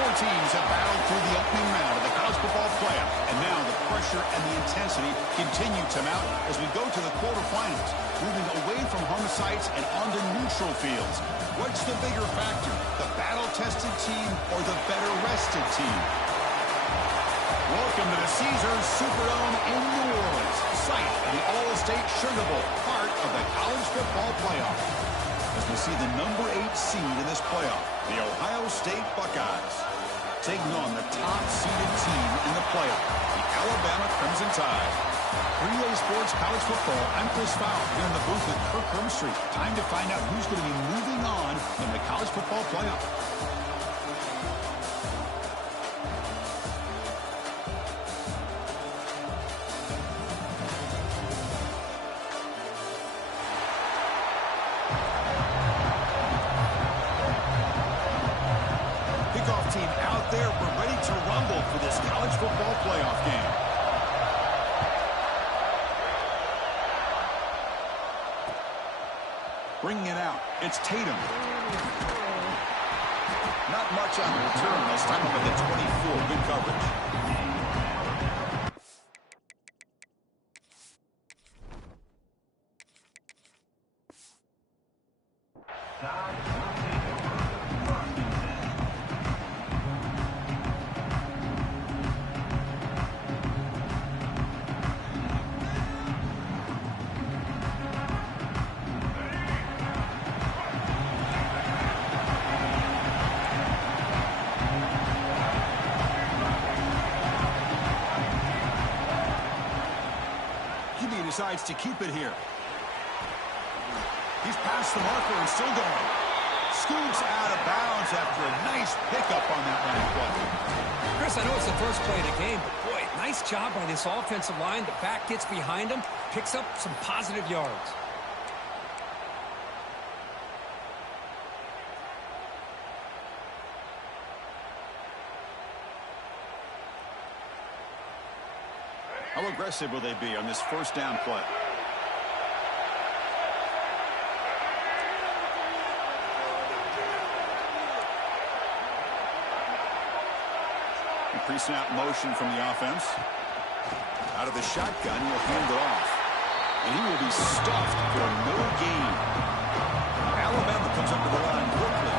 Four teams have battled through the opening round of the college football playoff, and now the pressure and the intensity continue to mount as we go to the quarterfinals, moving away from home sites and onto neutral fields. What's the bigger factor, the battle-tested team or the better-rested team? Welcome to the Caesars Superdome in New Orleans, site of the All-State Sugar Bowl, part of the college football playoff. As we see the number 8 seed in this playoff, the Ohio State Buckeyes, taking on the top-seeded team in the playoff, the Alabama Crimson Tide. For EA Sports College Football, I'm Chris Fowler here in the booth with Kirk Herbstreit. Time to find out who's going to be moving on in the college football playoff. Team out there, we're ready to rumble for this college football playoff game. Bringing it out, it's Tatum. Not much on the return this time up at the 24. Good coverage. Decides to keep it here. He's past the marker and still going. Scoots out of bounds after a nice pickup on that line play. Chris, I know it's the first play of the game, but boy, nice job by this offensive line. The back gets behind him, picks up some positive yards. How aggressive will they be on this first down play? Pre-snap motion from the offense. Out of the shotgun, he'll hand it off. And he will be stuffed for no gain. Alabama comes up to the line quickly.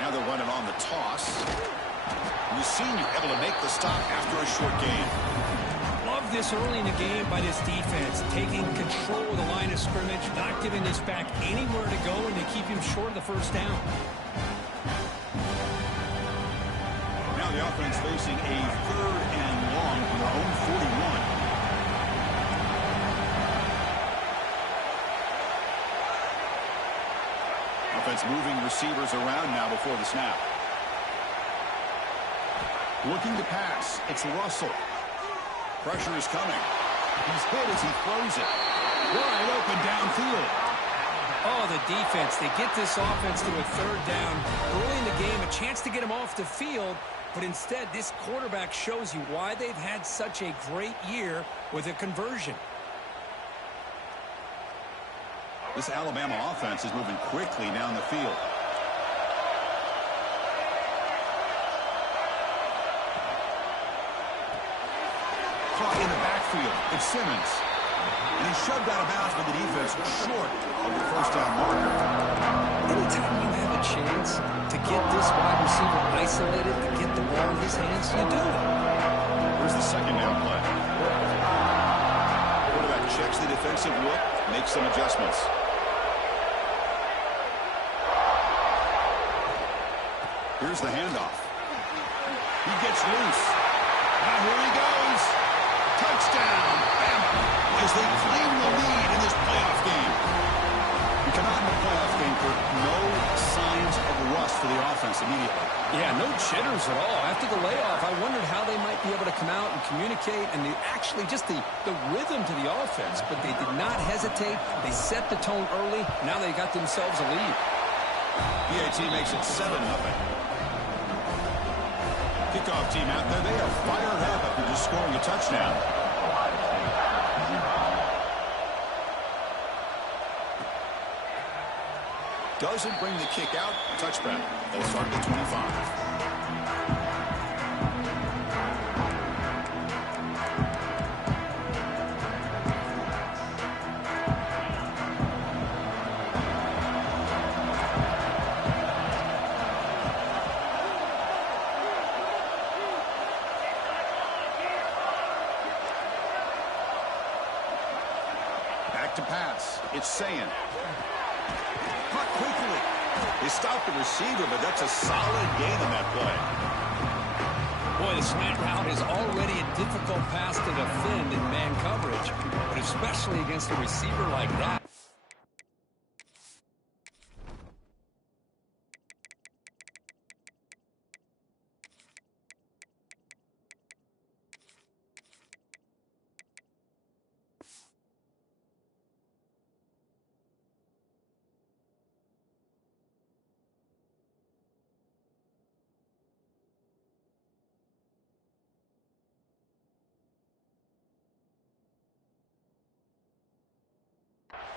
Now they're running on the toss. Senior able to make the stop after a short gain. Love this early in the game by this defense, taking control of the line of scrimmage, not giving this back anywhere to go, and they keep him short of the first down. Now the offense facing a 3rd and long from their own 41. Offense moving receivers around now before the snap. Looking to pass. It's Russell. Pressure is coming. He's hit as he throws it. Wide open downfield. Oh, the defense. They get this offense to a 3rd down. Early in the game, a chance to get him off the field. But instead, this quarterback shows you why they've had such a great year with a conversion. This Alabama offense is moving quickly down the field. Caught in the backfield. It's Simmons. And he's shoved out of bounds with the defense short of the first down marker. Anytime you have a chance to get this wide receiver isolated, to get the ball in his hands, you do it. Where's the second down play? Quarterback checks the defensive look, makes some adjustments. Here's the handoff. He gets loose. Now here he goes. Touchdown, Bama, as they claim the lead in this playoff game. We come out in the playoff game for no signs of rust for the offense immediately. Yeah, no jitters at all. After the layoff, I wondered how they might be able to come out and communicate and actually just the rhythm to the offense. But they did not hesitate. They set the tone early. Now they got themselves a lead. PAT makes it 7-0. Kickoff team out there, they are fired up after just scoring a touchdown. doesn't bring the kick out. Touchback. They'll start at the 25. To pass. It's Sayan. Caught quickly. They stopped the receiver, but that's a solid gain on that play. Boy, the slant route is already a difficult pass to defend in man coverage, but especially against a receiver like that.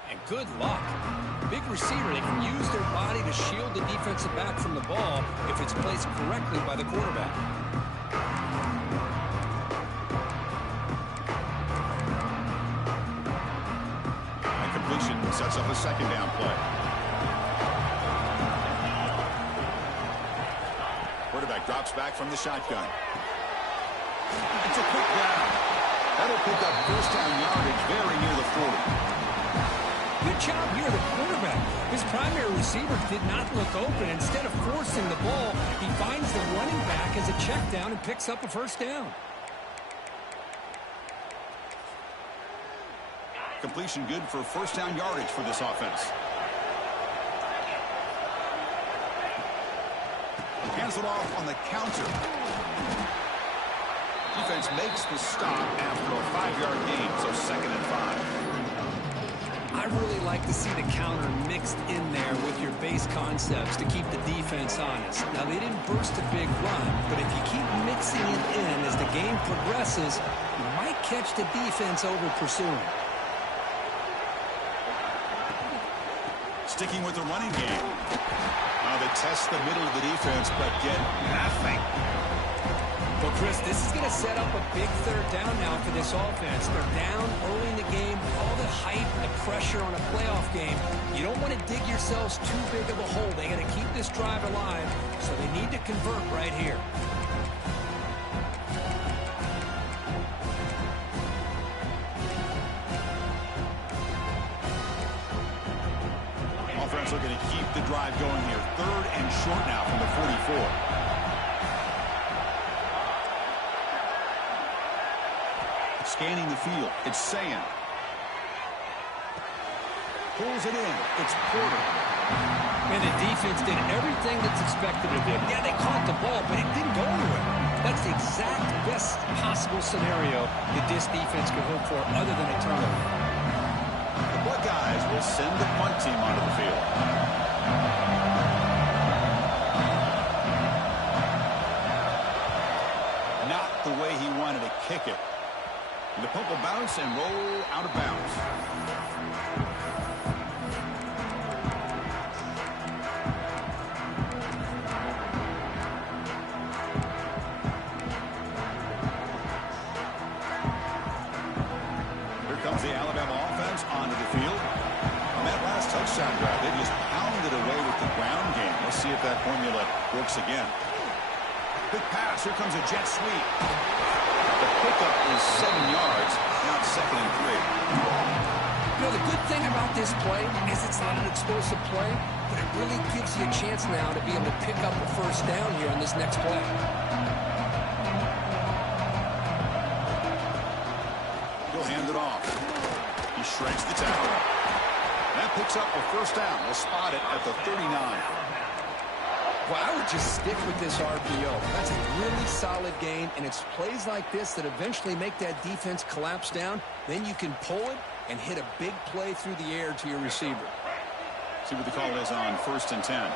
And good luck. Big receiver, they can use their body to shield the defensive back from the ball if it's placed correctly by the quarterback. And completion sets up a second down play. Quarterback drops back from the shotgun. It's a quick grab. That'll pick up first down yardage very near the 40. Good job here, the quarterback. His primary receiver did not look open. Instead of forcing the ball, he finds the running back as a check down and picks up a first down. Completion good for first down yardage for this offense. Hands it off on the counter. Defense makes the stop after a 5-yard gain, so 2nd and 5. I really like to see the counter mixed in there with your base concepts to keep the defense honest. Now, they didn't burst a big run, but if you keep mixing it in as the game progresses, you might catch the defense over pursuing. Sticking with the running game. Now they test the middle of the defense, but get nothing. Well, Chris, this is going to set up a big third down now for this offense. They're down early in the game. All the hype, the pressure on a playoff game. You don't want to dig yourselves too big of a hole. They got to keep this drive alive, so they need to convert right here. Offense looking to keep the drive going here. 3rd and short now from the 44. Scanning the field. It's Sayan. Pulls it in. It's Porter. And the defense did everything that's expected of them. Yeah, they caught the ball, but it didn't go anywhere. That's the exact best possible scenario that this defense could hope for other than a turnover. The Buckeyes will send the punt team onto the field. Not the way he wanted to kick it. The punt will bounce and roll out of bounds. Here comes the Alabama offense onto the field. On that last touchdown drive, they just pounded away with the ground game. Let's see if that formula works again. Big pass. Here comes a jet sweep. The pickup is 7 yards, now 2nd and 3. You know, the good thing about this play is it's not an explosive play, but it really gives you a chance now to be able to pick up a first down here on this next play. He'll hand it off. He shreds the tackle. That picks up a first down. We'll spot it at the 39. Well, I would just stick with this RPO. That's a really solid game, and it's plays like this that eventually make that defense collapse down. Then you can pull it and hit a big play through the air to your receiver. See what the call is on 1st and 10.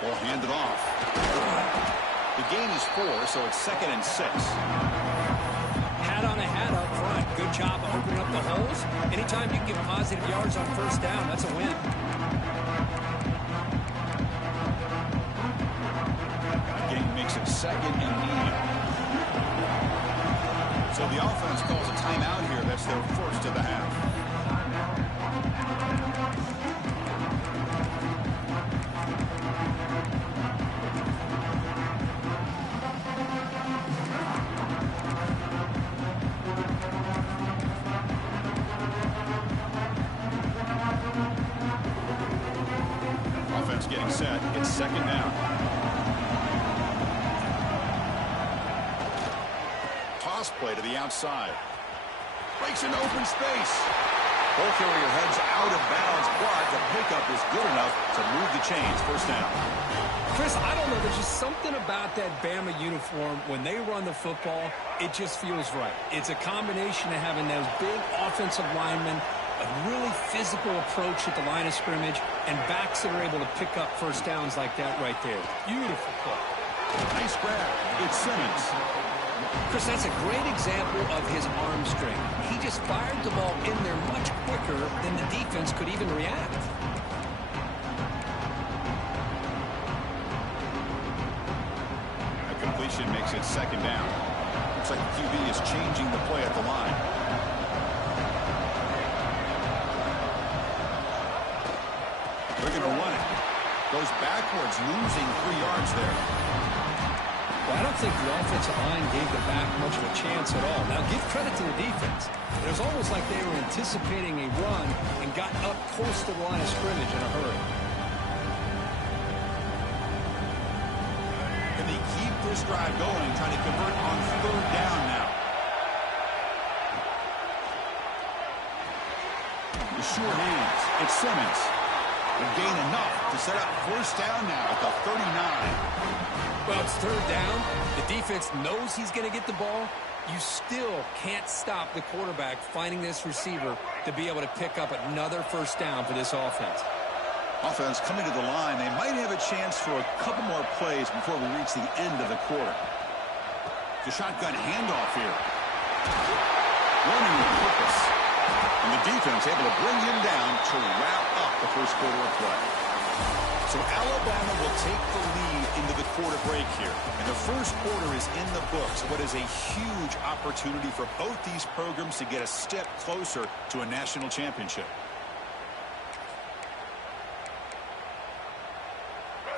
We'll hand it off. The gain is 4, so it's 2nd and 6. Hat on a hat up front. Good good job of opening up the holes. Anytime you can get positive yards on first down, that's a win. Game makes it second and medium. So the offense calls a timeout here. That's their first of the half. Offense getting set. It's second down. Toss play to the outside. Breaks into open space. Ball carrier heads out of bounds, but the pickup is good enough to move the chains. First down. Chris, I don't know. There's just something about that Bama uniform. When they run the football, it just feels right. It's a combination of having those big offensive linemen, a really physical approach at the line of scrimmage, and backs that are able to pick up first downs like that right there. Beautiful play. Nice grab. It's Simmons. Chris, that's a great example of his arm strength. He just fired the ball in there much quicker than the defense could even react. A completion makes it second down. Looks like the QB is changing the play at the line. They're going to run it. Goes backwards, losing 3 yards there. Well, I don't think the offensive line gave the back much of a chance at all. Now, give credit to the defense. It was almost like they were anticipating a run and got up close to the line of scrimmage in a hurry. Can they keep this drive going, trying to convert on third down now? The short hands. It's Simmons. They gain enough to set up first down now at the 39. Well, it's third down. The defense knows he's going to get the ball. You still can't stop the quarterback finding this receiver to be able to pick up another first down for this offense. Offense coming to the line. They might have a chance for a couple more plays before we reach the end of the quarter. The shotgun handoff here. Running with purpose. And the defense able to bring him down to wrap up the first quarter of play. So Alabama will take the lead into the quarter break here. And the first quarter is in the books. What is a huge opportunity for both these programs to get a step closer to a national championship.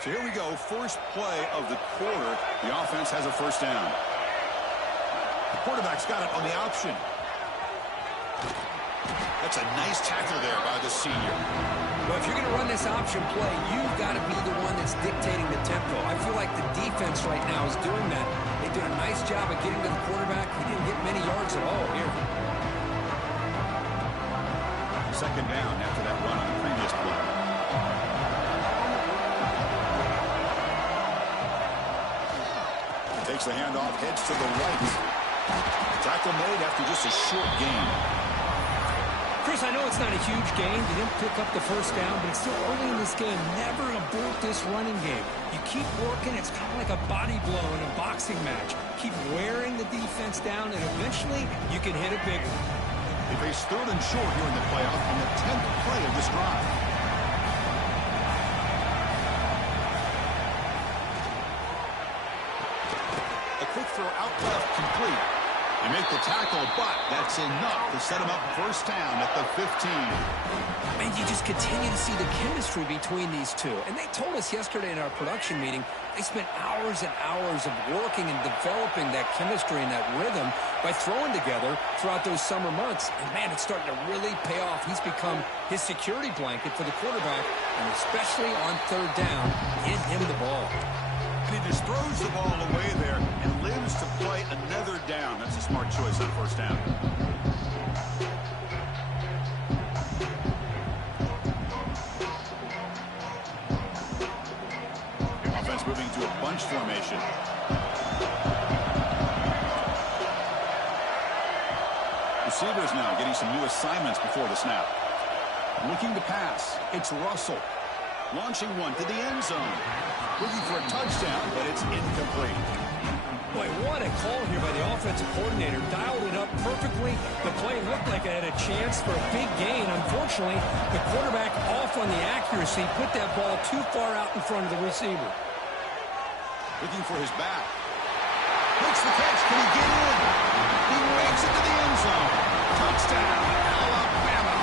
So here we go. First play of the quarter. The offense has a first down. The quarterback's got it on the option. That's a nice tackle there by the senior. Well, if you're going to run this option play, you've got to be the one that's dictating the tempo. I feel like the defense right now is doing that. They did a nice job of getting to the quarterback. He didn't get many yards at all here. Second down after that run on the previous play. Takes the handoff, heads to the right. Tackle made after just a short gain. Chris, I know it's not a huge game. They didn't pick up the first down, but it's still early in this game. Never abort this running game. You keep working. It's kind of like a body blow in a boxing match. Keep wearing the defense down, and eventually you can hit a big one. They face third and short here in the playoff on the 10th play of this drive. A quick throw out left, complete. They make the tackle, but that's enough to set him up first down at the 15. Man, you just continue to see the chemistry between these two. And they told us yesterday in our production meeting, they spent hours and hours of working and developing that chemistry and that rhythm by throwing together throughout those summer months. And, man, it's starting to really pay off. He's become his security blanket for the quarterback, and especially on third down, get him the ball. And he just throws the ball away there and lives to play another down. That's a smart choice on first down. Offense moving to a bunch formation. Receivers now getting some new assignments before the snap. Looking to pass. It's Russell. Launching one to the end zone. Looking for a touchdown, but it's incomplete. Boy, what a call here by the offensive coordinator. Dialed it up perfectly. The play looked like it had a chance for a big gain. Unfortunately, the quarterback off on the accuracy, put that ball too far out in front of the receiver. Looking for his back. Makes the catch. Can he get in? He makes it to the end zone. Touchdown, Alabama.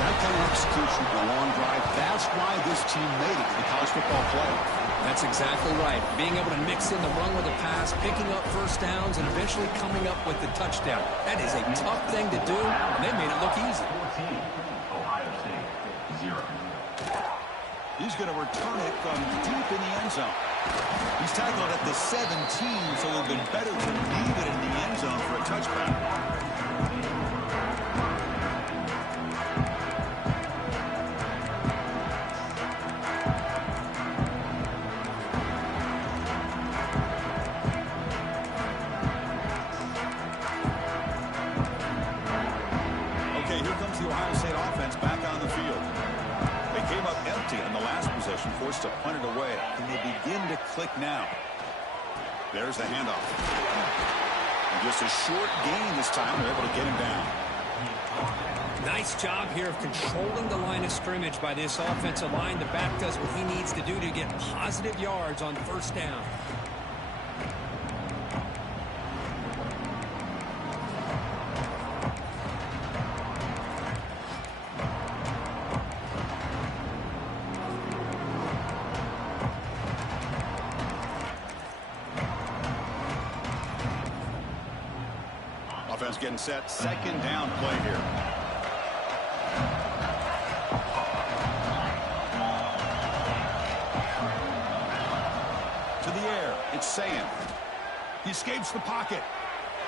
That kind of execution on a long drive, that's why this team made it to the college football playoff. That's exactly right. Being able to mix in the run with the pass, picking up first downs, and eventually coming up with the touchdown. That is a tough thing to do, and they made it look easy. 14, Ohio State, 0. He's going to return it from deep in the end zone. He's tackled at the 17, so it would have been better to leave it in the end zone for a touchback. Forced to punt it away. Can they begin to click now? There's the handoff. And just a short gain this time. They're able to get him down. Nice job here of controlling the line of scrimmage by this offensive line. The back does what he needs to do to get positive yards on first down. Offense getting set. Second down play here. To the air. It's Sayin. He escapes the pocket.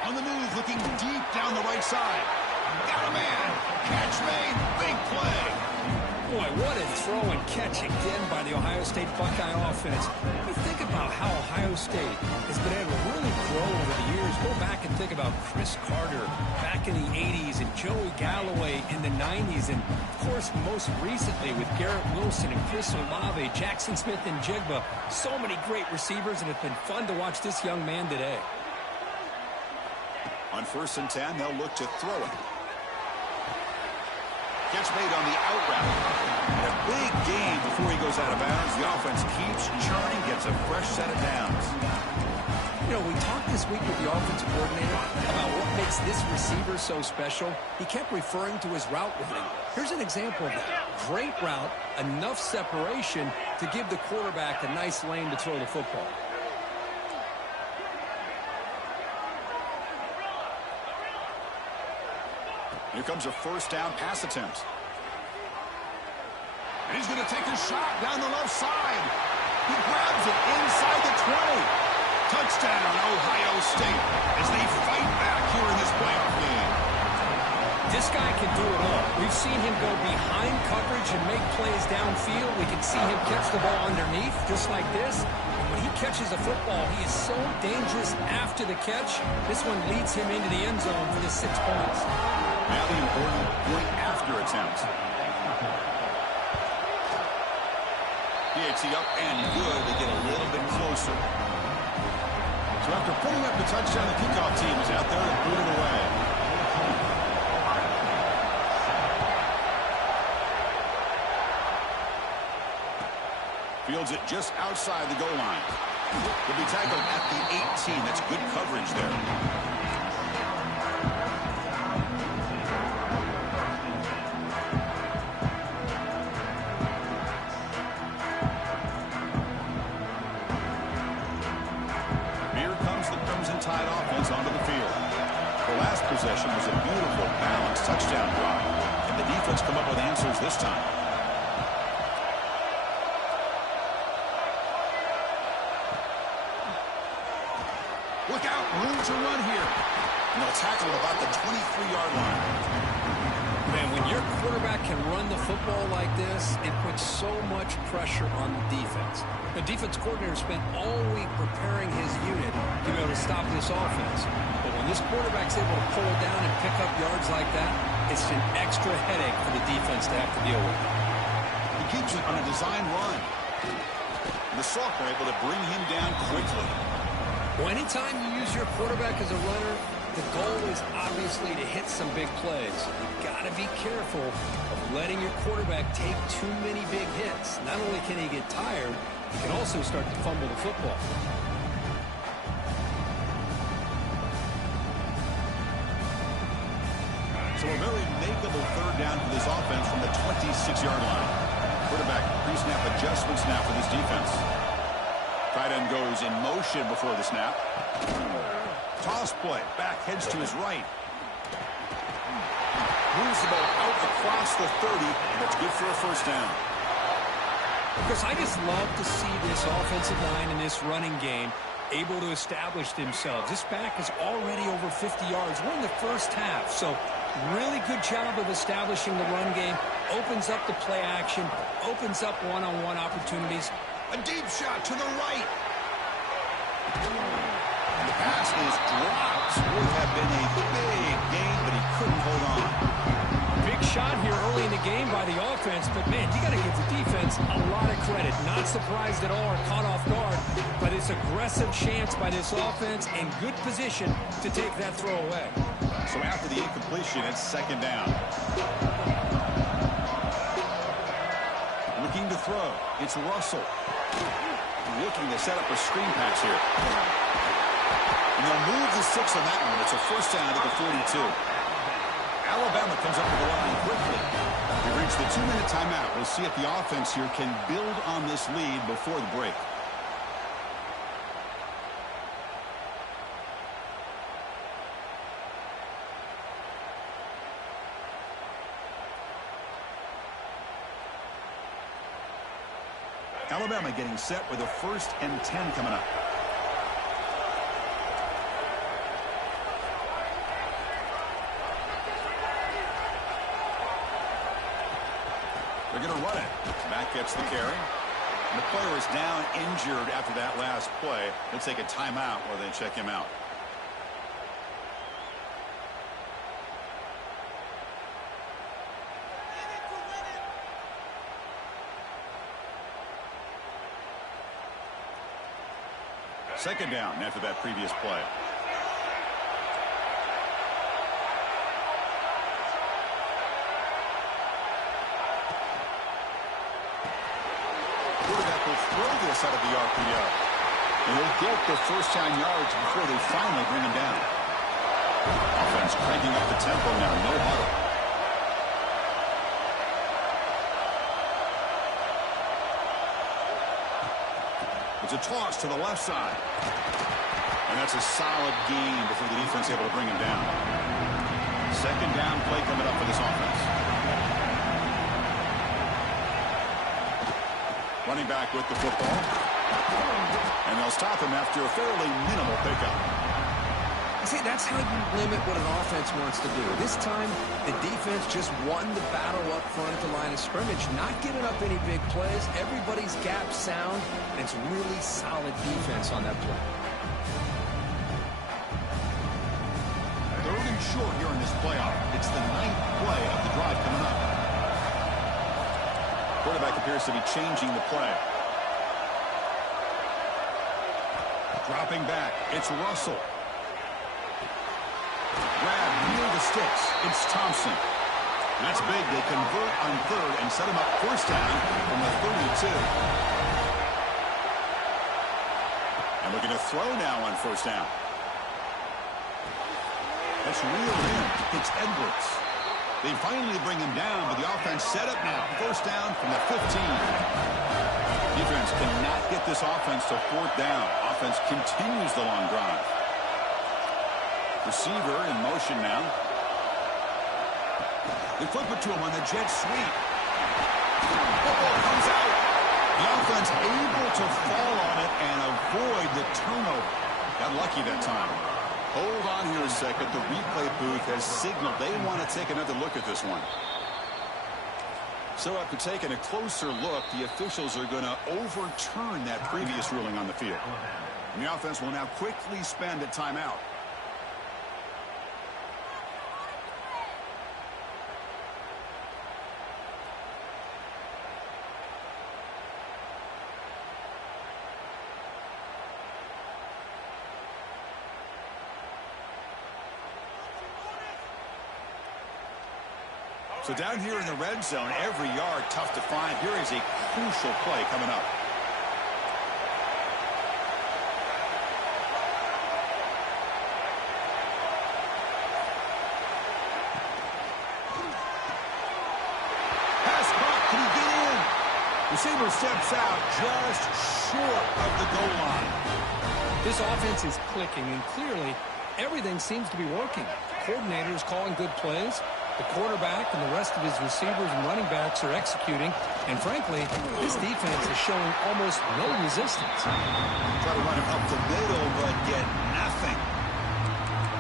On the move, looking deep down the right side. Got a man. Catch made. Big play. Boy, what a throw and catch again by the Ohio State Buckeye offense. When you think about how Ohio State has been able to really grow over the years, go back and think about Chris Carter back in the 80s and Joey Galloway in the 90s, and, of course, most recently with Garrett Wilson and Chris Olave, Jackson Smith and Jigba. So many great receivers, and it's been fun to watch this young man today. On 1st and 10, they'll look to throw it. Catch made on the out route. And a big gain before he goes out of bounds. The offense keeps churning, gets a fresh set of downs. You know, we talked this week with the offensive coordinator about what makes this receiver so special. He kept referring to his route running. Here's an example of that. Great route, enough separation to give the quarterback a nice lane to throw the football. Here comes a first down pass attempt. And he's going to take a shot down the left side. He grabs it inside the 20. Touchdown, Ohio State, as they fight back here in this playoff game. This guy can do it all. We've seen him go behind coverage and make plays downfield. We can see him catch the ball underneath, just like this. And when he catches a football, he is so dangerous after the catch. This one leads him into the end zone for the 6 points. Now the important point after attempt. PAT up and good to get a little bit closer. So after putting up the touchdown, the kickoff team is out there to boot it away. Fields it just outside the goal line. He'll be tackled at the 18. That's good coverage there. Tide offense onto the field. The last possession was a beautiful, balanced touchdown drive. And the defense come up with answers this time. Look out, room to run here. And they'll tackle at about the 23-yard line. Man, when your quarterback can run the football like this, it puts so much pressure on the defense. The defense coordinator spent all week preparing his unit to be able to stop this offense. But when this quarterback's able to pull down and pick up yards like that, it's an extra headache for the defense to have to deal with. He keeps it on a design run. And the sophomore able to bring him down quickly. Well, anytime you use your quarterback as a runner, the goal is obviously to hit some big plays. You've got to be careful of letting your quarterback take too many big hits. Not only can he get tired, he can also start to fumble the football. So a very makeable third down for this offense from the 26-yard line. Quarterback pre-snap adjustments now for this defense. Tight end goes in motion before the snap. Toss play. Back heads to his right. Moves the ball out across the 30. That's good for a first down. Because I just love to see this offensive line in this running game able to establish themselves. This back is already over 50 yards. We're in the first half, so really good job of establishing the run game. Opens up the play action, opens up one-on-one opportunities. A deep shot to the right. And the pass is dropped. Would have been a big gain, but he couldn't hold on. Big shot here early in the game by the offense, but, man, you got to give the defense a lot of credit. Not surprised at all or caught off guard by this aggressive chance by this offense and good position to take that throw away. So after the incompletion, it's second down. Looking to throw. It's Russell. Looking to set up a screen pass here. And they'll move the 6 on that one. It's a first down to the 42. Alabama comes up with the line quickly. We've reached the 2-minute timeout. We'll see if the offense here can build on this lead before the break. Alabama getting set with a 1st and 10 coming up. They're going to run it. Back gets the carry. And the player is down injured after that last play. They'll take a timeout while they check him out. Second down after that previous play. Quarterback will throw this out of the RPO. And he'll get the first down yards before they finally bring him down. Offense cranking up the tempo now. No huddle. It's a toss to the left side. And that's a solid gain before the defense able to bring him down. Second down play coming up for this offense. Running back with the football. And they'll stop him after a fairly minimal pickup. See, that's how you limit what an offense wants to do. This time, the defense just won the battle up front at the line of scrimmage, not giving up any big plays. Everybody's gap sound, and it's really solid defense on that play. 3rd and short here in this playoff. It's the 9th play of the drive coming up. Quarterback appears to be changing the play. Dropping back. It's Russell. Grab near the sticks. It's Thompson. That's big. They convert on 3rd and set him up first down from the 32. And looking to throw now on first down. That's reeled in. It's Edwards. They finally bring him down, but the offense set up now. First down from the 15. Defense cannot get this offense to 4th down. Offense continues the long drive. Receiver in motion now. They flip it to him on the jet sweep. Football comes out. The offense able to fall on it and avoid the turnover. Got lucky that time. Hold on here a second. The replay booth has signaled they want to take another look at this one. So after taking a closer look, the officials are going to overturn that previous ruling on the field. And the offense will now quickly spend a timeout. So down here in the red zone, every yard tough to find. Here is a crucial play coming up. Pass caught. Can he get in? Receiver steps out just short of the goal line. This offense is clicking, and clearly everything seems to be working. The coordinator is calling good plays. The quarterback and the rest of his receivers and running backs are executing. And frankly, this defense is showing almost no resistance. Try to run him up the middle, but get nothing.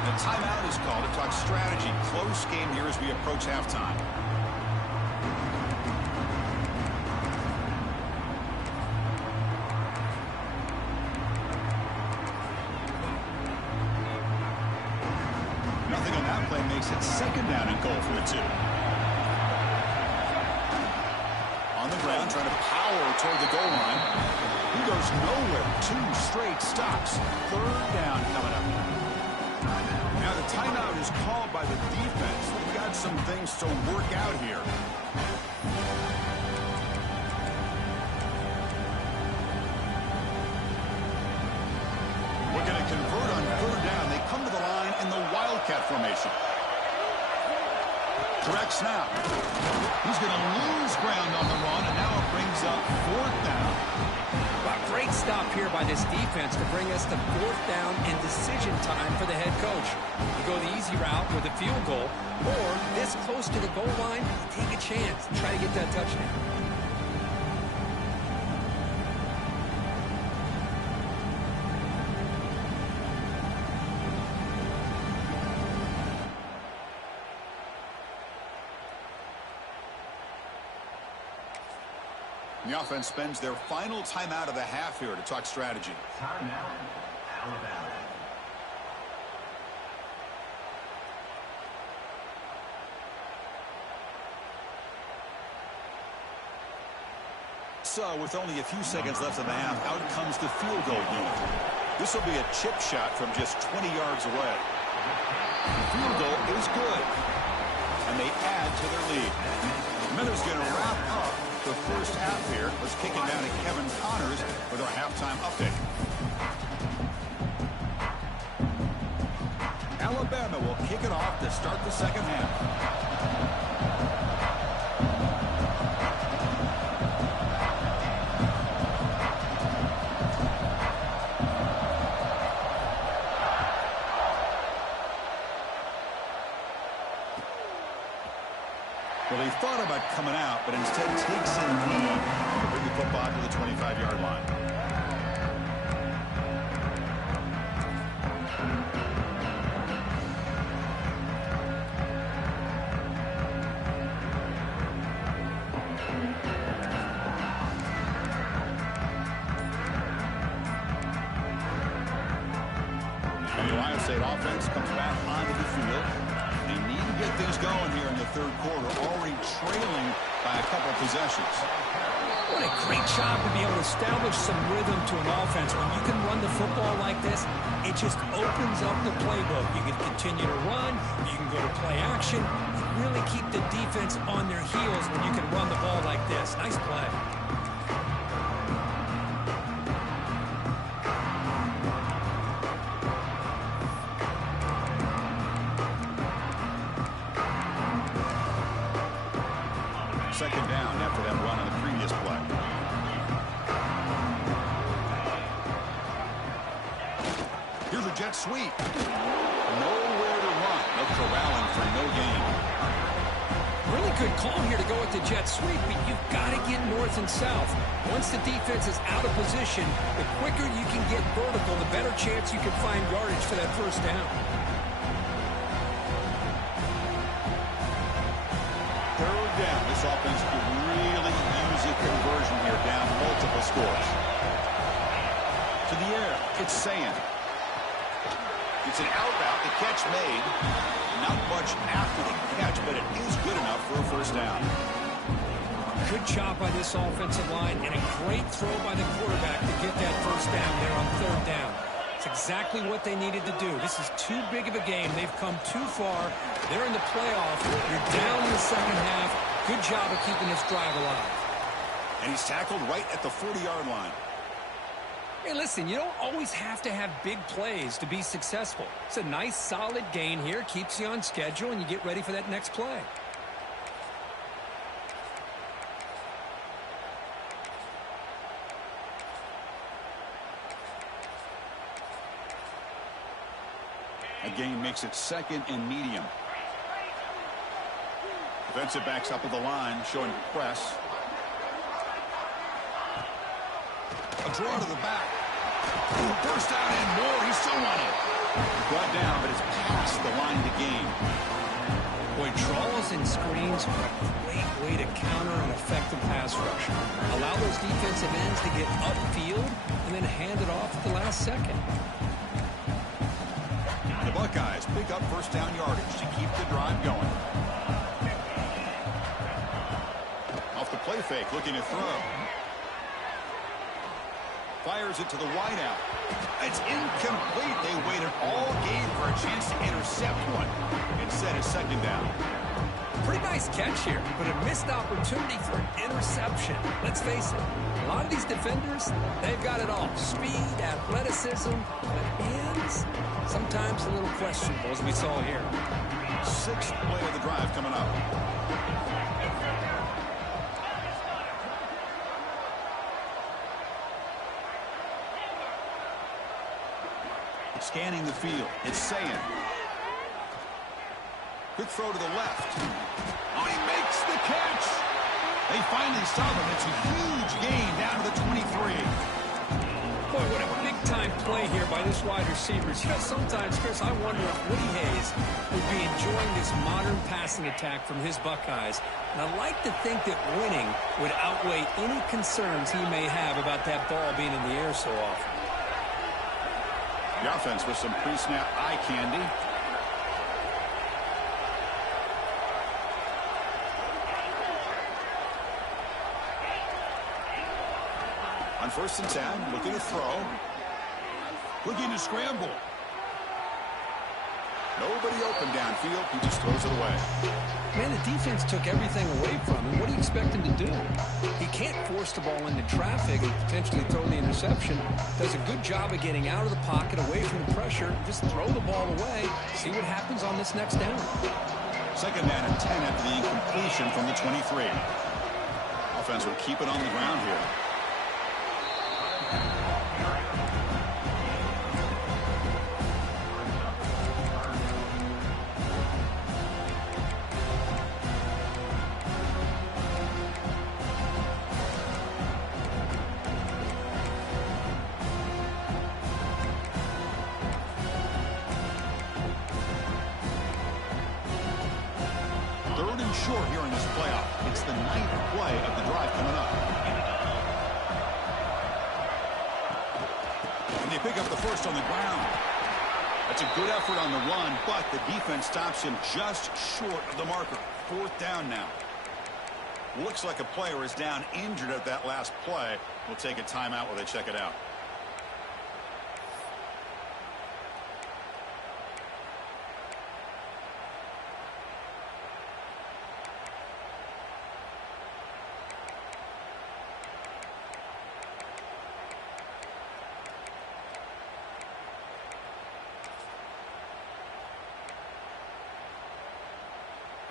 The timeout is called to talk strategy. Close game here as we approach halftime. Nothing on that play makes it second down and goal from the 2. On the ground, trying to power toward the goal line. He goes nowhere. 2 straight stops. Third down coming up. Now the timeout is called by the defense. They've got some things to work out here. We're going to convert on third down. They come to the line in the Wildcat formation. Direct snap. He's going to lose ground on the run, and now it brings up fourth down. A great stop here by this defense to bring us to fourth down and decision time for the head coach. You go the easy route with a field goal, or this close to the goal line, you take a chance and try to get that touchdown. The offense spends their final timeout of the half here to talk strategy. Timeout, Alabama. So, with only a few seconds left in the half, out comes the field goal unit. This will be a chip shot from just 20 yards away. The field goal is good, and they add to their lead. Miller's going to wrap up the first half here. Let's kick it down to Kevin Connors with our halftime update. Alabama will kick it off to start the second half. Well, he thought about coming out, but instead takes in lead to bring the football to the 25-yard line. And the Ohio State offense comes back onto the field. They need to get things going here in the third quarter, already trailing by a couple of possessions. What a great job to be able to establish some rhythm to an offense. When you can run the football like this, it just opens up the playbook. You can continue to run, you can go to play action, really keep the defense on their heels when you can run the ball like this. Nice play. Second down after that run on the previous play. Here's a jet sweep. Nowhere to run. No corralling for no gain. Really good call here to go with the jet sweep, but you've got to get north and south. Once the defense is out of position, the quicker you can get vertical, the better chance you can find yardage for that first down. Third down. This offense could really use a conversion here, down multiple scores. To the air. It's Sand. It's an out route. The catch made. Not much after the catch, but it is good enough for a first down. Good job by this offensive line and a great throw by the quarterback to get that first down there on third down. It's exactly what they needed to do. This is too big of a game. They've come too far. They're in the playoff. You're down in the second half. Good job of keeping this drive alive. And he's tackled right at the 40-yard line. Hey, listen, you don't always have to have big plays to be successful. It's a nice, solid gain here. Keeps you on schedule, and you get ready for that next play. A gain makes it second and medium. Defensive backs up at the line, showing press. A draw to the back. Burst out and more. He's still running. Brought down, but it's past the line to gain. Boy, draws and screens are a great way to counter an effective pass rush. Allow those defensive ends to get upfield and then hand it off at the last second. The Buckeyes pick up first down yardage to keep the drive going. Off the play fake, looking to throw. Fires it to the wideout. It's incomplete. They waited all game for a chance to intercept one. Instead, it's second down. Pretty nice catch here, but a missed opportunity for an interception. Let's face it, a lot of these defenders, they've got it all. Speed, athleticism, but hands, sometimes a little questionable, as we saw here. Sixth play of the drive coming up. Scanning the field. It's Sayin. Quick throw to the left. Oh, he makes the catch. They finally stop him. It's a huge gain down to the 23. Boy, what a big-time play here by this wide receiver. You know, sometimes, Chris, I wonder if Woody Hayes would be enjoying this modern passing attack from his Buckeyes. And I'd like to think that winning would outweigh any concerns he may have about that ball being in the air so often. The offense with some pre-snap eye candy. On first and 10, looking to throw. Looking to scramble. Nobody open downfield. He just throws it away. Man, the defense took everything away from him. What do you expect him to do? He can't force the ball into traffic and potentially throw the interception. Does a good job of getting out of the pocket, away from the pressure. Just throw the ball away. See what happens on this next down. Second down and 10 after the incompletion from the 23. Offense will keep it on the ground here. Short here in this playoff. It's the 9th play of the drive coming up. And they pick up the first on the ground. That's a good effort on the run, but the defense stops him just short of the marker. Fourth down now. Looks like a player is down injured at that last play. We'll take a timeout while they check it out.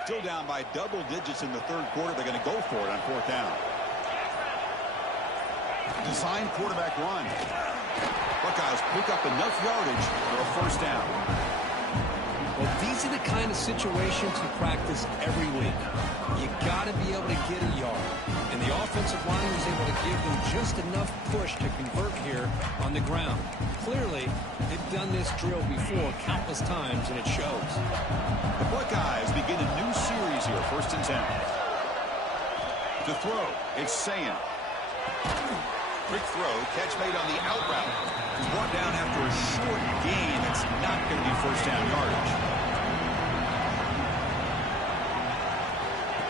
Still down by double digits in the third quarter. They're going to go for it on fourth down. Design quarterback run. Buckeyes pick up enough yardage for a first down. Well, these are the kind of situations you practice every week. You got to be able to get a yard. And the offensive line was able to give them just enough push to convert here on the ground. Clearly, they've done this drill before countless times, and it shows. The Buckeyes begin a new series here, first and 10. To throw, it's Sayin. Quick throw, catch made on the out route. He's brought down after a short gain. That's not going to be first down yardage.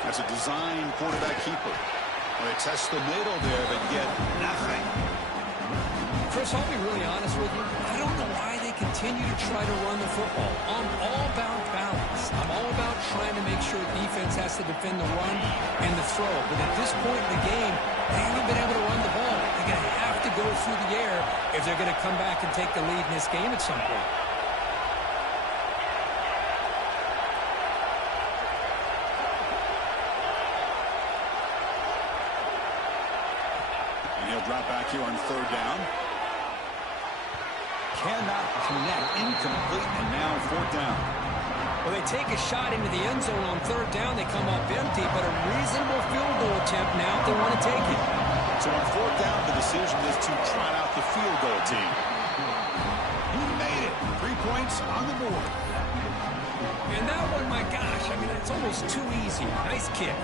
That's a design quarterback keeper. Well, they test the middle there, but get nothing. Chris, I'll be really honest with you. I don't know why they continue to try to run the football. I'm all about balance. I'm all about trying to make sure defense has to defend the run and the throw. But at this point in the game, they haven't been able to run the ball. They're going to have to go through the air if they're going to come back and take the lead in this game at some point. And he'll drop back here on third down. Cannot connect, incomplete, and now fourth down. Well, they take a shot into the end zone on third down. They come up empty, but a reasonable field goal attempt now if they want to take it. So on fourth down, the decision is to trot out the field goal team. He made it. 3 points on the board. And that one, my gosh, I mean, it's almost too easy. Nice kick.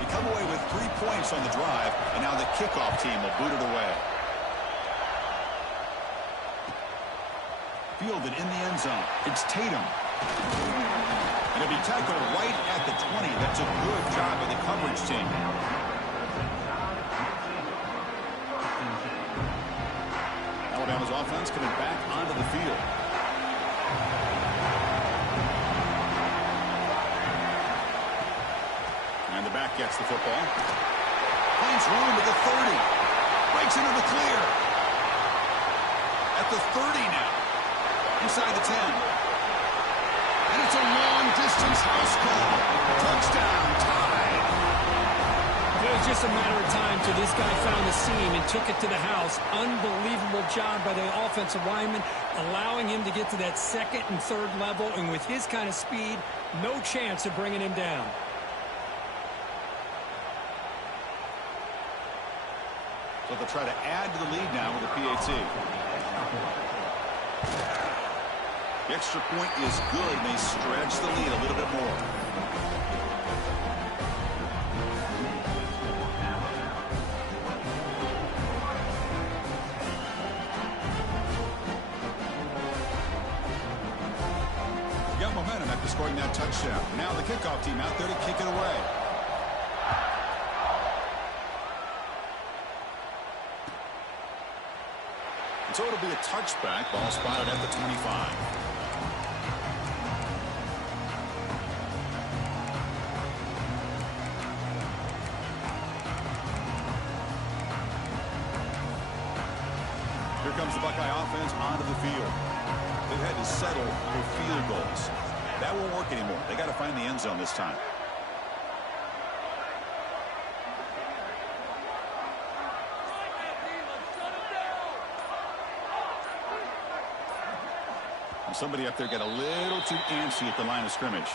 They come away with 3 points on the drive, and now the kickoff team will boot it away. Fielded in the end zone. It's Tatum. And he'll be tackled right at the 20. That's a good job by the coverage team. Alabama's offense coming back onto the field. And the back gets the football. Finds room at the 30. Breaks into the clear. At the 30 now. Inside the 10. And it's a long-distance house call. Touchdown, tied. It was just a matter of time till this guy found the seam and took it to the house. Unbelievable job by the offensive lineman, allowing him to get to that second and third level. And with his kind of speed, no chance of bringing him down. So they'll try to add to the lead now with a PAT. The extra point is good, and they stretch the lead a little bit more. Got momentum after scoring that touchdown. Now the kickoff team out there to kick it away. So it'll be a touchback. Ball spotted at the 25. Here comes the Buckeye offense onto the field. They've had to settle for field goals. That won't work anymore. They got to find the end zone this time. Somebody up there got a little too antsy at the line of scrimmage.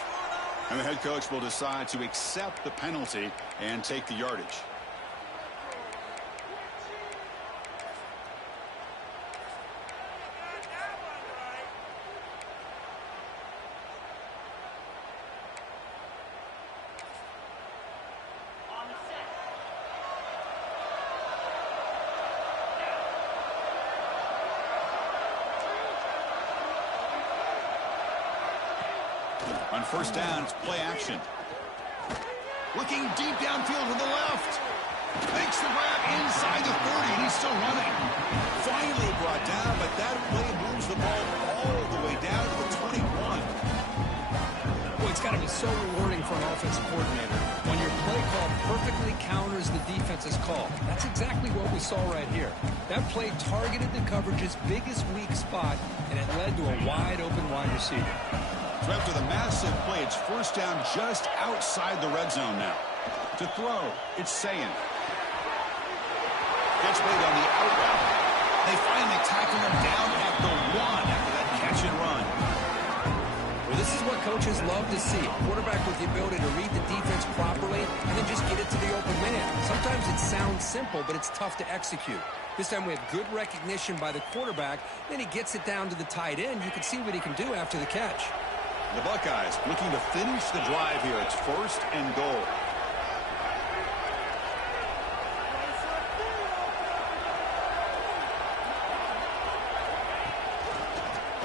And the head coach will decide to accept the penalty and take the yardage. On first down, it's play action. Looking deep downfield to the left. Makes the grab inside the 30, and he's still running. Finally brought down, but that play moves the ball all the way down to the 21. Well, it's got to be so rewarding for an offensive coordinator when your play call perfectly counters the defense's call. That's exactly what we saw right here. That play targeted the coverage's biggest weak spot, and it led to a wide-open wide receiver. So after the massive play, it's first down just outside the red zone now. To throw, it's Sayin. Gets made on the out route. They finally tackle him down at the 1 after that catch and run. Well, this is what coaches love to see. A quarterback with the ability to read the defense properly and then just get it to the open man. Sometimes it sounds simple, but it's tough to execute. This time we have good recognition by the quarterback. Then he gets it down to the tight end. You can see what he can do after the catch. The Buckeyes looking to finish the drive here. It's first and goal.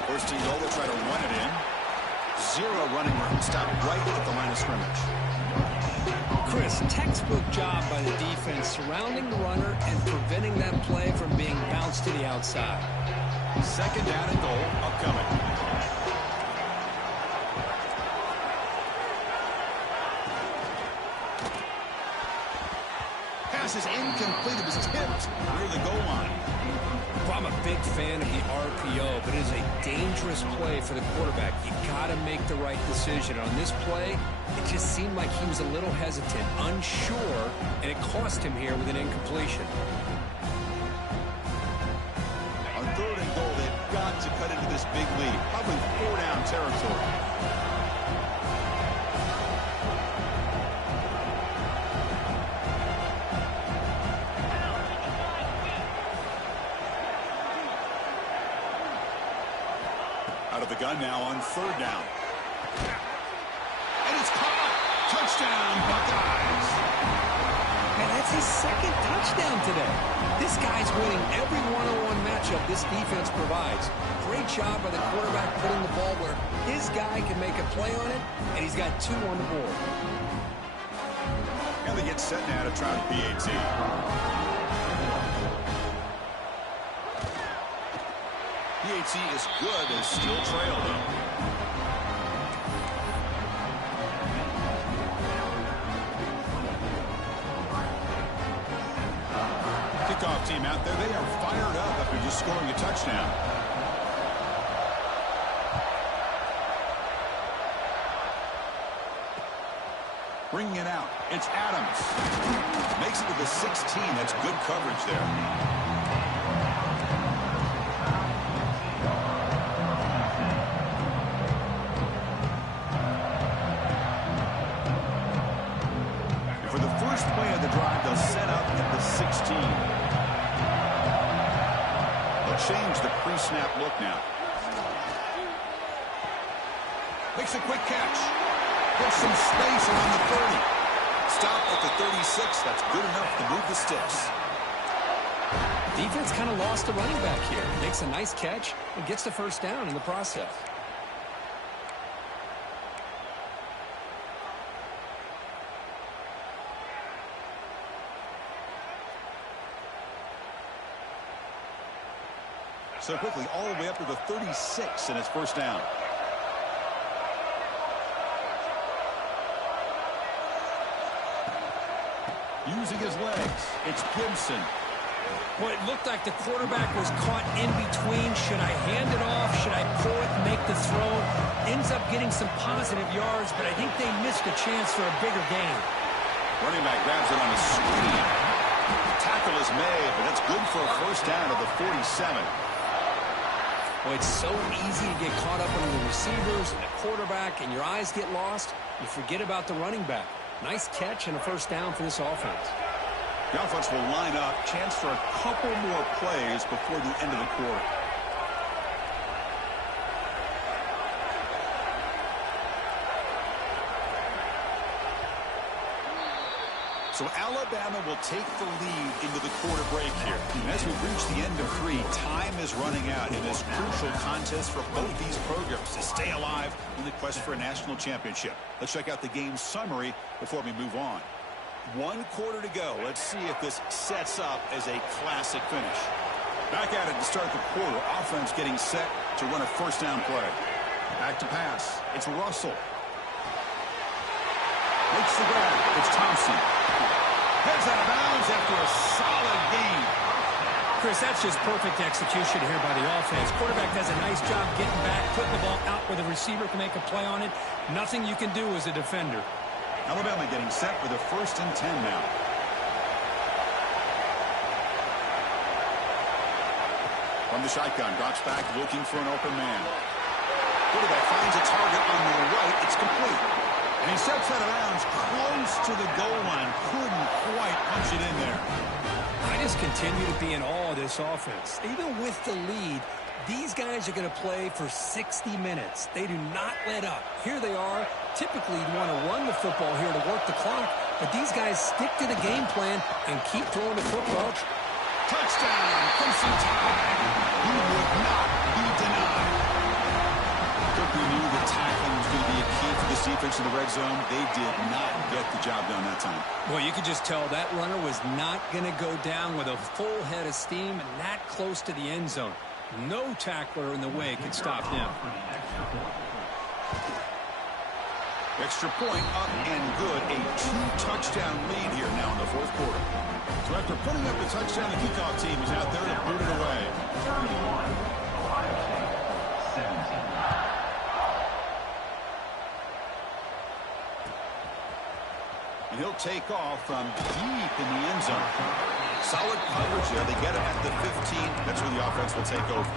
First and goal, they'll try to run it in. Zero running room. Stop right at the line of scrimmage. Chris, textbook job by the defense surrounding the runner and preventing that play from being bounced to the outside. Second down and goal upcoming. Pass is incomplete. It was tipped near the goal line. Well, I'm a big fan of the RPO, but it is a dangerous play for the quarterback. You got to make the right decision. On this play, it just seemed like he was a little hesitant, unsure, and it cost him here with an incompletion. On third and goal, they've got to cut into this big lead. Probably 4-down territory. Out of the gun now on third down. And it's caught. Touchdown, Buckeyes. And that's his second touchdown today. This guy's winning every one-on-one matchup this defense provides. Great job by the quarterback putting the ball where his guy can make a play on it, and he's got 2 on the board. And they get set now to try the PAT. PAT is good and still trail, though. Kickoff team out there, they are fired up after just scoring a touchdown. Bringing it out, it's Adams. Makes it to the 16. That's good coverage there. Change the pre-snap look now. Makes a quick catch. Puts some space around the 30. Stop at the 36. That's good enough to move the sticks. Defense kind of lost the running back here. Makes a nice catch and gets the first down in the process. So quickly, all the way up to the 36 and it's first down. Using his legs, it's Gibson. Well, it looked like the quarterback was caught in between. Should I hand it off? Should I pull it and make the throw? Ends up getting some positive yards, but I think they missed a chance for a bigger gain. Running back grabs it on a screen. Tackle is made, but that's good for a first down at the 47. Well, it's so easy to get caught up on the receivers and the quarterback, and your eyes get lost. You forget about the running back. Nice catch and a first down for this offense. The offense will line up. Chance for a couple more plays before the end of the quarter. So Alabama will take the lead into the quarter break here. And as we reach the end of 3, time is running out in this crucial contest for both these programs to stay alive in the quest for a national championship. Let's check out the game summary before we move on. 1 quarter to go. Let's see if this sets up as a classic finish. Back at it to start the quarter. Offense getting set to run a first down play. Back to pass. It's Russell. Makes the grab. It's Thompson. Heads out of bounds after a solid gain. Chris, that's just perfect execution here by the offense. Quarterback does a nice job getting back, putting the ball out where the receiver can make a play on it. Nothing you can do as a defender. Alabama getting set with a 1st and 10 now. From the shotgun, drops back looking for an open man. Quarterback finds a target on the right. It's complete. And he steps out of bounds close to the goal line. Couldn't quite punch it in there. I just continue to be in awe of this offense. Even with the lead, these guys are going to play for 60 minutes. They do not let up. Here they are. Typically, you want to run the football here to work the clock, but these guys stick to the game plan and keep throwing the football. Touchdown, Crimson Tide. He would not be denied. We knew that tackling was going to be a key for this defense offense in the red zone, they did not get the job done that time. Well, you could just tell that runner was not going to go down with a full head of steam and that close to the end zone. No tackler in the way could stop him. Extra point up and good. A 2-touchdown lead here now in the fourth quarter. So after putting up the touchdown, the kickoff team is out there to boot it away. 31, Ohio State, 17. And he'll take off from deep in the end zone. Solid coverage there. They get it at the 15. That's where the offense will take over.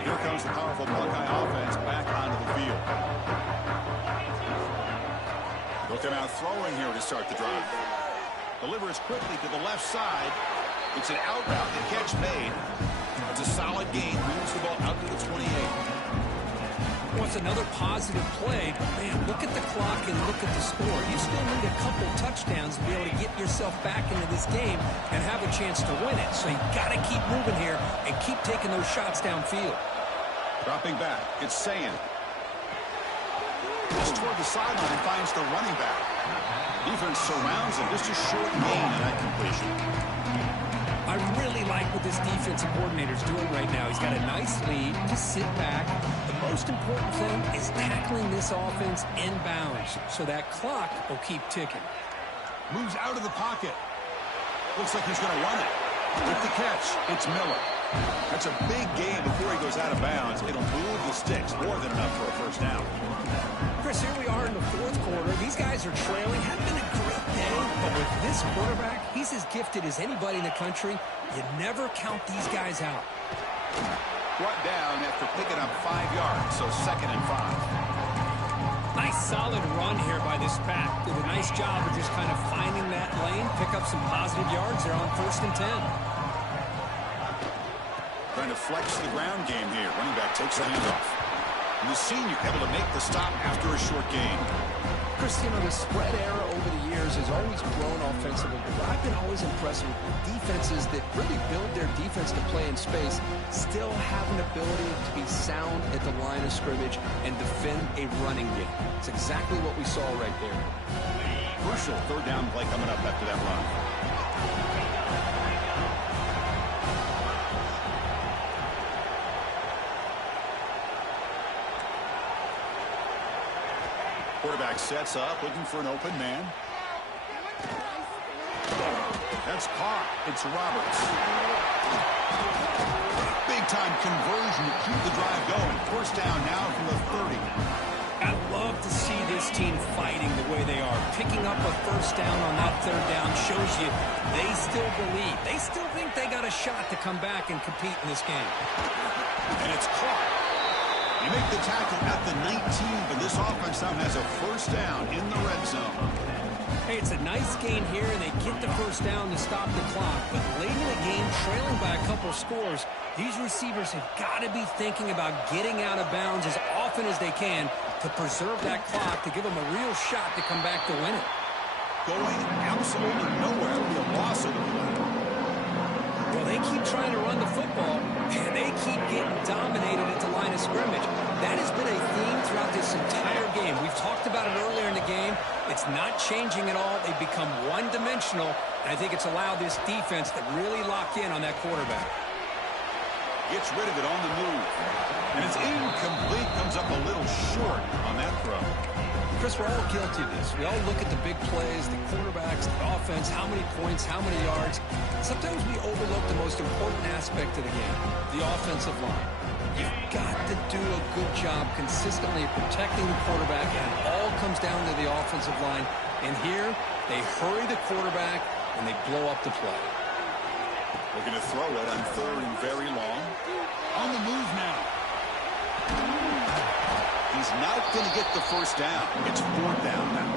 Here comes the powerful Buckeye offense back onto the field. They'll come out throwing here to start the drive. Delivers quickly to the left side. It's an out route. The catch made. It's a solid gain. Moves the ball out to the 28. What's another positive play? Man, look at the clock and look at the score. You still need a couple touchdowns to be able to get yourself back into this game and have a chance to win it. So you got to keep moving here and keep taking those shots downfield. Dropping back. It's Sayin. Just toward the sideline and finds the running back. Defense surrounds him. Just a short gain in that completion. I really like what this defensive coordinator is doing right now. He's got a nice lead. Just sit back. The most important thing is tackling this offense inbounds so that clock will keep ticking. Moves out of the pocket. Looks like he's going to run it. With the catch, it's Miller. That's a big gain before he goes out of bounds. It'll move the sticks more than enough for a first down. Chris, here we are in the fourth quarter. These guys are trailing. Hadn't been a great day, but with this quarterback, he's as gifted as anybody in the country. You never count these guys out. Brought down after picking up 5 yards, so 2nd and 5. Nice solid run here by this back. Did a nice job of just kind of finding that lane, pick up some positive yards. They're on 1st and 10. Trying to flex the ground game here. Running back takes the handoff. And the senior able to make the stop after a short gain. Chris, you know, the spread era over the years has always grown offensively, but I've been always impressed with defenses that really build their defense to play in space, still have an ability to be sound at the line of scrimmage and defend a running game. It's exactly what we saw right there. Crucial 3rd down play coming up after that run. Quarterback sets up, looking for an open man. That's caught. It's Roberts. Big-time conversion to keep the drive going. 1st down now from the 30. I love to see this team fighting the way they are. Picking up a 1st down on that 3rd down shows you they still believe. They still think they got a shot to come back and compete in this game. And it's caught. You make the tackle at the 19, but this offense now has a 1st down in the red zone. Hey, it's a nice gain here, and they get the 1st down to stop the clock. But late in the game, trailing by a couple scores, these receivers have got to be thinking about getting out of bounds as often as they can to preserve that clock, to give them a real shot to come back to win it. Going absolutely nowhere with a loss of the play. Well, they keep trying to run the football, and they keep getting dominated at the line of scrimmage. That has been a theme throughout this entire game. We've talked about it earlier in the game. It's not changing at all. They've become one-dimensional, and I think it's allowed this defense to really lock in on that quarterback. Gets rid of it on the move. And it's incomplete. Comes up a little short on that throw. Chris, we're all guilty of this. We all look at the big plays, the quarterbacks, the offense, how many points, how many yards. Sometimes we overlook the most important aspect of the game, the offensive line. You've got to do a good job consistently protecting the quarterback, and it all comes down to the offensive line. And here, they hurry the quarterback, and they blow up the play. We're going to throw it on 3rd and very long. On the move now. He's not going to get the 1st down. It's 4th down now.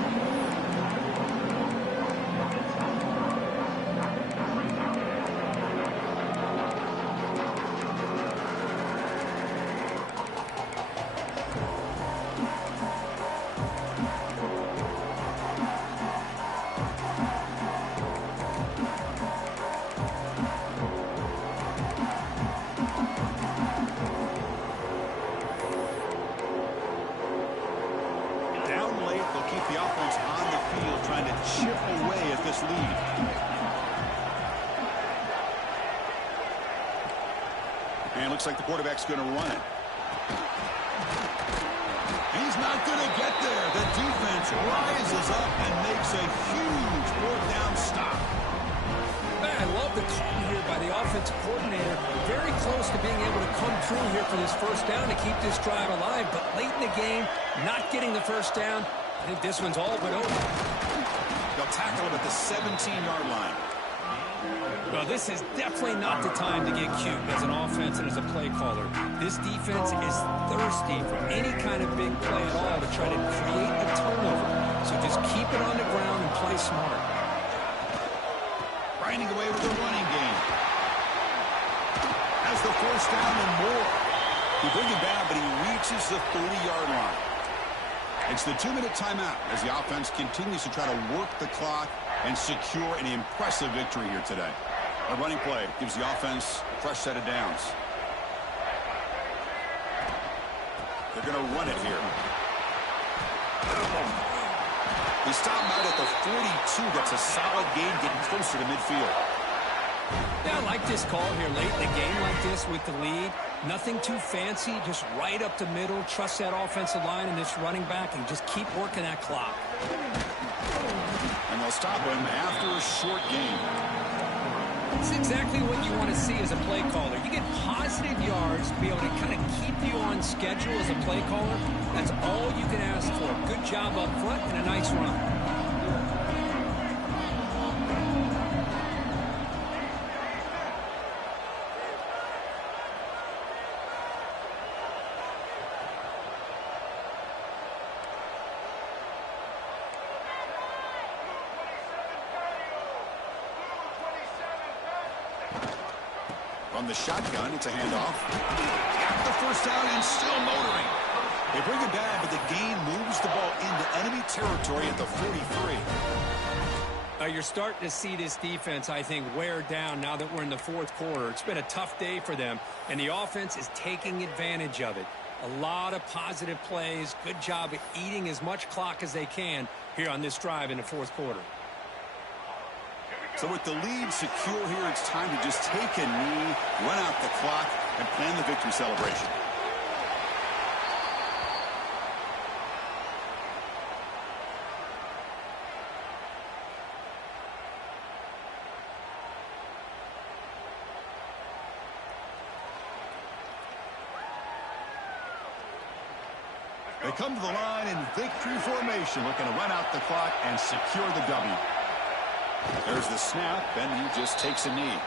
trying to chip away at this lead. And it looks like the quarterback's going to run it. He's not going to get there. The defense rises up and makes a huge fourth down stop. I love the call here by the offensive coordinator. Very close to being able to come through here for this first down to keep this drive alive. But late in the game, not getting the first down. I think this one's all but over. They'll tackle him at the 17-yard line. Well, this is definitely not the time to get cute as an offense and as a play caller. This defense is thirsty for any kind of big play at all to try to create a turnover. So just keep it on the ground and play smart. Grinding away with the running game. Has the first down and more. He brings it down, but he reaches the 30-yard line. It's the 2-minute timeout as the offense continues to try to work the clock and secure an impressive victory here today. A running play gives the offense a fresh set of downs. They're going to run it here. They stop him out at the 42. That's a solid gain, getting closer to midfield. Yeah, I like this call here late in the game like this with the lead. Nothing too fancy, just right up the middle. Trust that offensive line and this running back and just keep working that clock. And they'll stop him after a short game. It's exactly what you want to see as a play caller. You get positive yards to be able to kind of keep you on schedule as a play caller. That's all you can ask for. Good job up front and a nice run. From the shotgun, it's a handoff. Got the first down and still motoring. They bring him down, but the gain moves the ball into enemy territory at the 43. You're starting to see this defense, I think, wear down now that we're in the fourth quarter. It's been a tough day for them, and the offense is taking advantage of it. A lot of positive plays. Good job at eating as much clock as they can here on this drive in the fourth quarter. So with the lead secure here, it's time to just take a knee, run out the clock, and plan the victory celebration. They come to the line in victory formation, looking to run out the clock and secure the W. There's the snap, and he just takes a knee.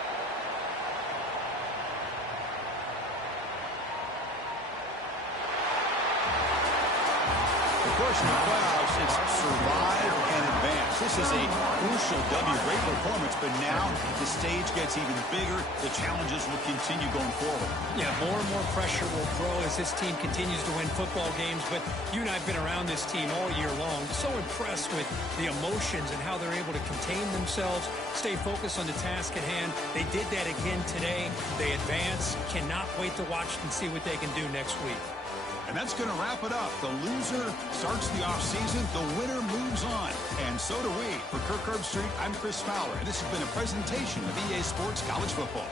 Of course, in the playoffs, it's survive and advance. This is a crucial W. Great performance, but now the stage gets even bigger. The challenges will continue going forward. Yeah, more and more pressure will grow as this team continues to win football games. But you and I have been around this team all year long. So impressed with the emotions and how they're able to contain themselves, stay focused on the task at hand. They did that again today. They advance. Cannot wait to watch and see what they can do next week. And that's going to wrap it up. The loser starts the offseason. The winner moves on. And so do we. For Kirk Herbstreit, I'm Chris Fowler. And this has been a presentation of EA Sports College Football.